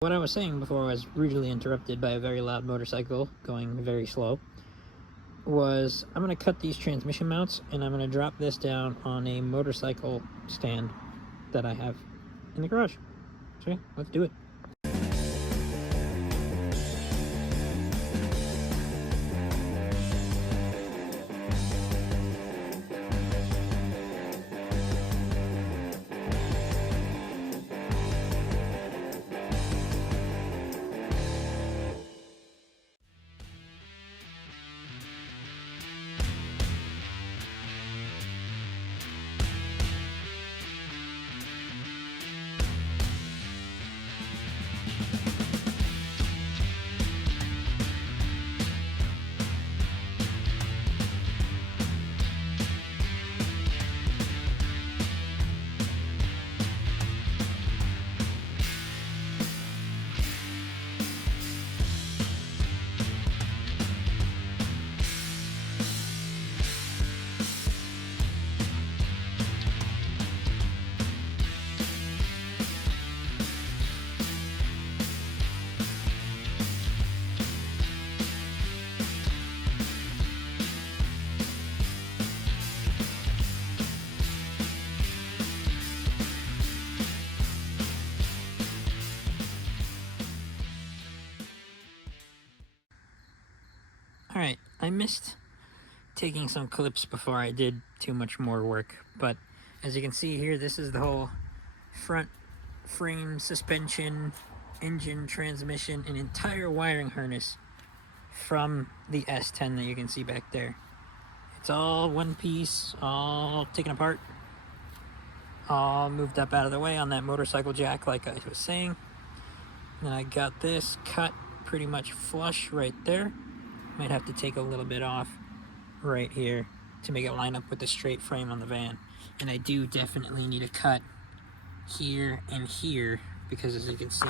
What I was saying before I was rudely interrupted by a very loud motorcycle going very slow was I'm going to cut these transmission mounts and I'm going to drop this down on a motorcycle stand that I have in the garage. So yeah, let's do it. Alright, I missed taking some clips before I did too much more work, but as you can see here, this is the whole front frame, suspension, engine, transmission, and entire wiring harness from the S10 that you can see back there. It's all one piece, all taken apart, all moved up out of the way on that motorcycle jack like I was saying. And I got this cut pretty much flush right there. Might have to take a little bit off right here to make it line up with the straight frame on the van. And I do definitely need a cut here and here because, as you can see,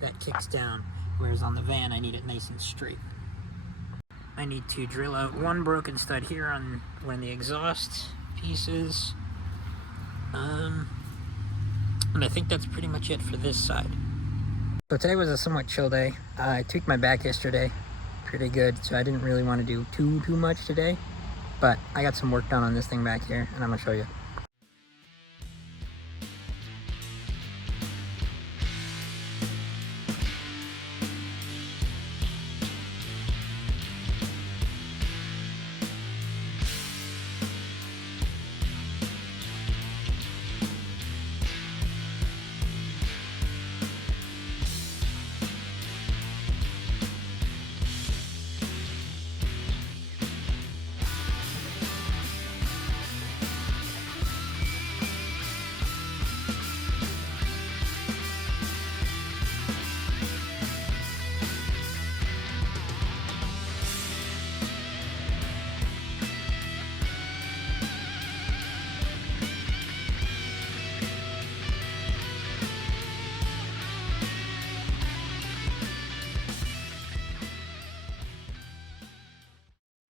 that kicks down, whereas on the van I need it nice and straight. I need to drill out one broken stud here on one of the exhaust pieces, and I think that's pretty much it for this side. So today was a somewhat chill day. I tweaked my back yesterday pretty good, so I didn't really want to do too much today, but I got some work done on this thing back here and I'm gonna show you.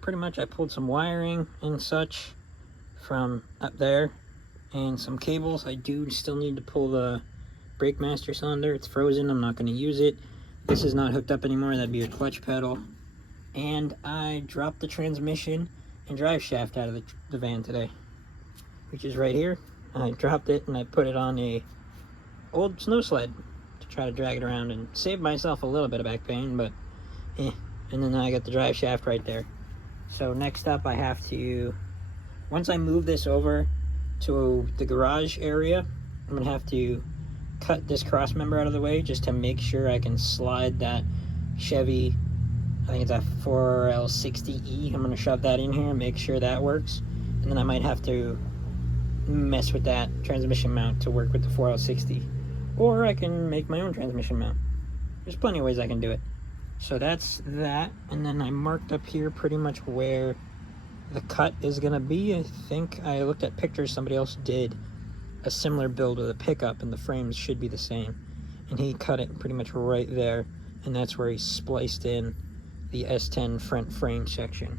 Pretty much I pulled some wiring and such from up there and some cables. I do still need to pull the brake master cylinder. It's frozen, I'm not going to use it. This is not hooked up anymore, that'd be a clutch pedal. And I dropped the transmission and drive shaft out of the van today, which is right here. I dropped it and I put it on a old snow sled to try to drag it around and save myself a little bit of back pain, but and then I got the drive shaft right there. So next up I have to, once I move this over to the garage area, I'm gonna have to cut this cross member out of the way just to make sure I can slide that Chevy, I think it's a 4L60E. I'm gonna shove that in here and make sure that works. And then I might have to mess with that transmission mount to work with the 4L60. Or I can make my own transmission mount. There's plenty of ways I can do it. So that's that, and then I marked up here pretty much where the cut is gonna be. I think I looked at pictures, somebody else did a similar build with a pickup and the frames should be the same. And he cut it pretty much right there, and that's where he spliced in the S10 front frame section.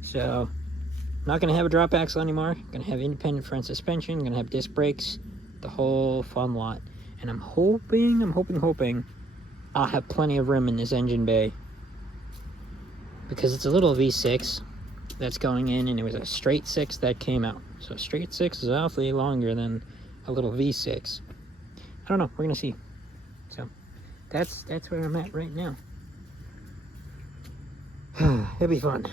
So, I'm not gonna have a drop axle anymore. I'm gonna have independent front suspension, I'm gonna have disc brakes, the whole fun lot. And I'm hoping I'll have plenty of room in this engine bay, because it's a little V6 that's going in, and it was a straight 6 that came out. So straight 6 is awfully longer than a little V6. I don't know, we're gonna see. So that's where I'm at right now. It'll be fun.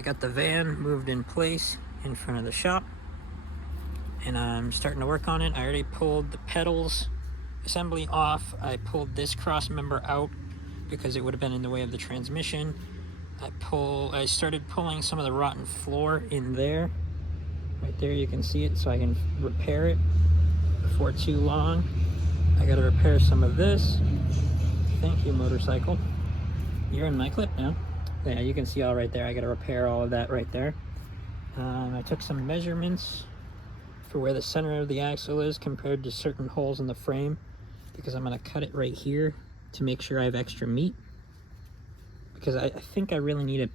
I got the van moved in place in front of the shop, and I'm starting to work on it. I already pulled the pedals assembly off. I pulled this cross member out because it would have been in the way of the transmission. I started pulling some of the rotten floor in there. Right there, you can see it, so I can repair it before too long. I gotta repair some of this. Thank you, motorcycle. You're in my clip now. Yeah, you can see all right there. I got to repair all of that right there. I took some measurements for where the center of the axle is compared to certain holes in the frame, because I'm going to cut it right here to make sure I have extra meat, because I think I really need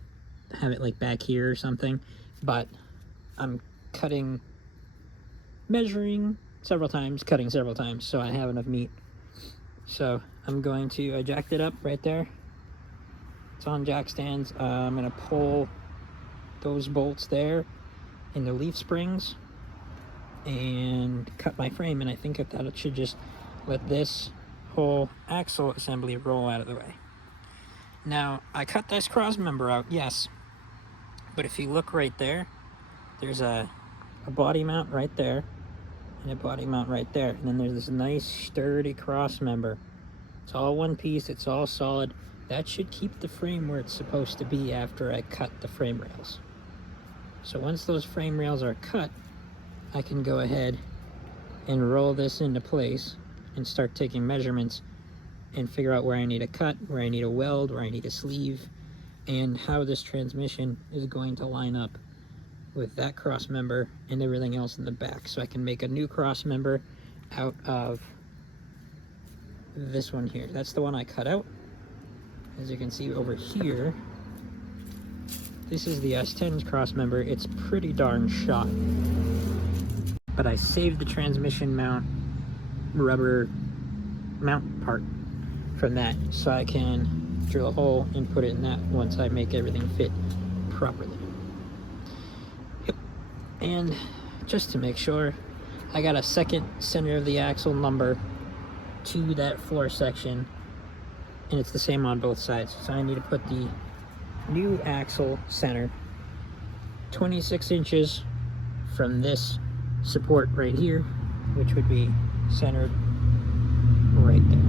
to have it like back here or something, but I'm measuring several times, cutting several times, so I have enough meat. So I jacked it up right there. It's on jack stands. I'm going to pull those bolts there in the leaf springs and cut my frame, and I think that it should just let this whole axle assembly roll out of the way. Now, I cut this cross member out, yes, but if you look right there, there's a a body mount right there and a body mount right there. And then there's this nice sturdy cross member. It's all one piece, it's all solid. That should keep the frame where it's supposed to be after I cut the frame rails. So once those frame rails are cut, I can go ahead and roll this into place and start taking measurements and figure out where I need a cut, where I need a weld, where I need a sleeve, and how this transmission is going to line up with that cross member and everything else in the back. So I can make a new cross member out of this one here. That's the one I cut out. As you can see over here, this is the S10's cross member. It's pretty darn shot. But I saved the transmission mount rubber mount part from that, so I can drill a hole and put it in that once I make everything fit properly. Yep. And just to make sure, I got a second center of the axle number to that floor section, and it's the same on both sides. So I need to put the new axle center 26 inches from this support right here, which would be centered right there.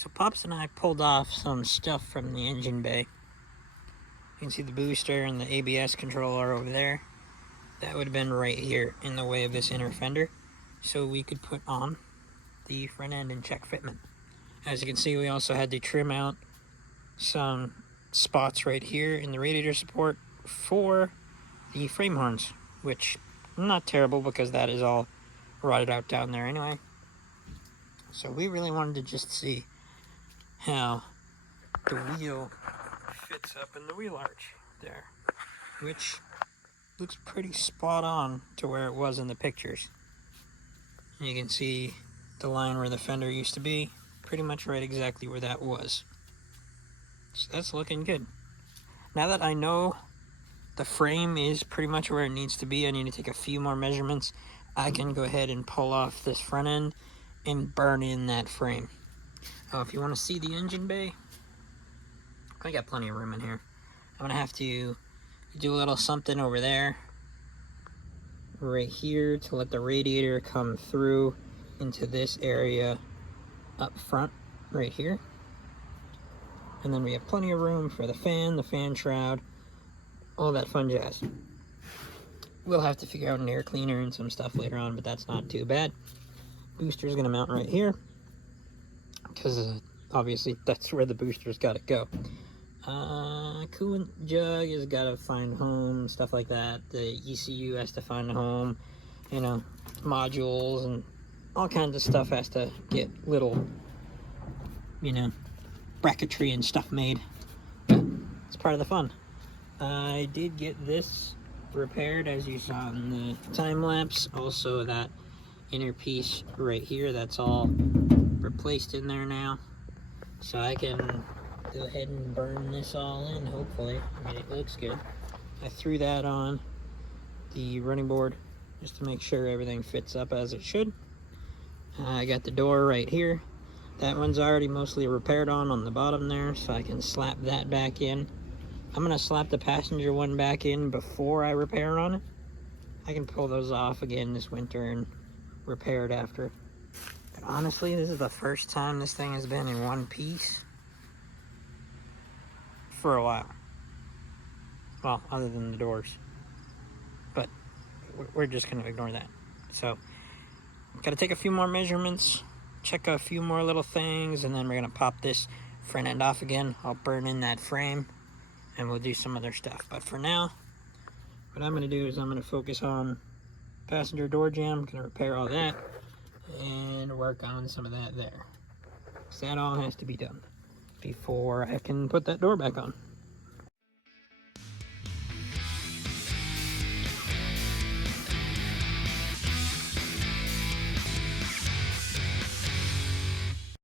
So Pops and I pulled off some stuff from the engine bay. You can see the booster and the ABS controller over there. That would have been right here in the way of this inner fender, so we could put on the front end and check fitment. As you can see, we also had to trim out some spots right here in the radiator support for the frame horns, which not terrible because that is all rotted out down there anyway. So we really wanted to just see how the wheel fits up in the wheel arch there, which looks pretty spot on to where it was in the pictures. And you can see the line where the fender used to be, pretty much right exactly where that was. So that's looking good. Now that I know the frame is pretty much where it needs to be, I need to take a few more measurements. I can go ahead and pull off this front end and burn in that frame. If you want to see the engine bay, I got plenty of room in here. I'm gonna have to do a little something over there, right here, to let the radiator come through into this area up front, right here. And then we have plenty of room for the fan shroud, all that fun jazz. We'll have to figure out an air cleaner and some stuff later on, but that's not too bad. Booster's gonna mount right here, because obviously that's where the booster's gotta go. Coolant jug has gotta find home, stuff like that. The ECU has to find a home, you know, modules and all kinds of stuff has to get little, you know, bracketry and stuff made. But it's part of the fun. I did get this repaired, as you saw in the time lapse. Also that inner piece right here, that's all replaced in there now. So I can go ahead and burn this all in, hopefully. I mean, it looks good. I threw that on the running board just to make sure everything fits up as it should. I got the door right here. That one's already mostly repaired on the bottom there, so I can slap that back in. I'm gonna slap the passenger one back in before I repair on it. I can pull those off again this winter and repair it after. But honestly, this is the first time this thing has been in one piece for a while. Well, other than the doors. But we're just gonna ignore that. So, gotta take a few more measurements, check a few more little things, and then we're gonna pop this front end off again. I'll burn in that frame, and we'll do some other stuff. But for now, what I'm gonna do is I'm gonna focus on passenger door jamb. I'm gonna repair all that and work on some of that there. So that all has to be done before I can put that door back on.